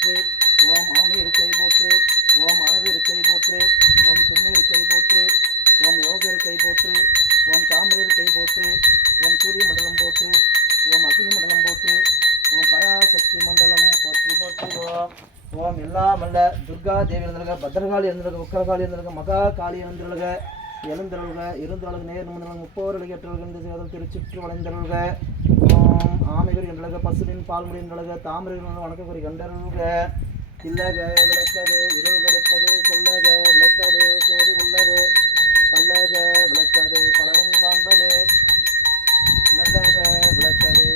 போற்றி. ஓம் ஆமை இருக்கை போற்றி. ஓம் அரவு இருக்கை போற்றி. ஓம் சிம்ம இருக்கை போற்றி. ஓம் யோக இருக்கை போற்றி. ஓம் தாமிர இருக்கை போற்றி. ஓம் சூரிய மண்டலம் போற்றி. ஓம் அக்னி மண்டலம் போற்றி. ஓம் பராசக்தி மண்டலம் போற்றி போற்றி. ஓம் ஓம் எல்லாம் அல்ல துர்கா தேவி இருந்தருக, பத்ரகாளி இருந்தருக, உக்கரகாளி இருந்தருக, மகா காளி இருந்தருக, எழுந்தருள்க இருந்தருளக நேர் நிமிந்தருள் முப்போருளக ஏற்றருள்க இந்த சேதல் திருச்சிற்று வளைந்தருள்க. ஓம் ஆமைகள் என்றுலக, பசுவின் பால்முடி என்றுலக, தாமரை வணக்கக்குறி கண்டருள்க. இல்லக விளக்கது இருள் கெடுப்பது, சொல்லக விளக்கது சோதி உள்ளது, பல்லக விளக்கது பலரும் காண்பது, நல்லக விளக்கது